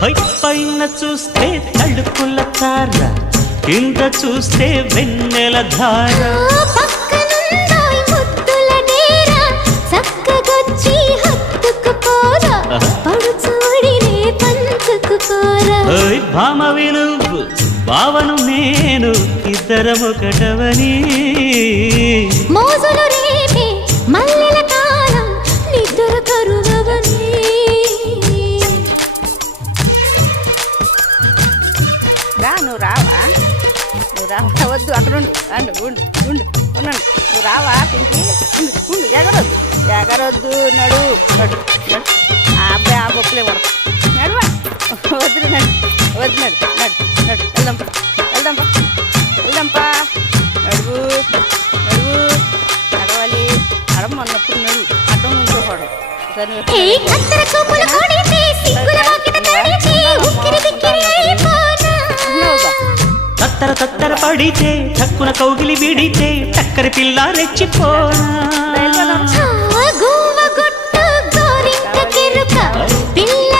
పైన చూస్తే తడుకుల తార, కింద చూస్తే వెన్నెల ధార. పక్కనుందోయ్ ముద్దుల డేరా, చక్కగొచ్చి హత్తుకుపోరా, పడుచూడినే పంచుకుపోరా. భామ విలువు భావను నేను, ఇద్దరమొకటవని. మోజులు రేపే మల్లెల కాలం, నిద్ర కరువవని. రా నువ్వు రావా, నువ్వు రావా, వద్దు అక్కడ ఉండు, అండు ఉండు ఉండు ఉండండి, నువ్వు రావా పింకి, ఉండు ఉండు, ఎగరొద్దు ఎగరొద్దు, నడు నడు నడు. ఆ అబ్బాయి ఆ బొప్పులే పడదు, నడువా, వద్దు నడు, వద్దు నడు నడు నడు, వెళ్దాంపా వెళ్దాంపా వెళ్దాంపా, నడువు నడువు, నడవాలి, నడమన్నప్పుడు నడు, అడ్డం నుంచోకూడదు. హే కత్తెర చూపుల కొడితే, సిగ్గుల వాకిట తడితే, ఉక్కిరి బిక్కిరి అయిపోనా. తత్తర తత్తర పడితే, తక్కున కౌగిలి విడితే, టక్కరి పిల్ల రెచ్చిపోనా.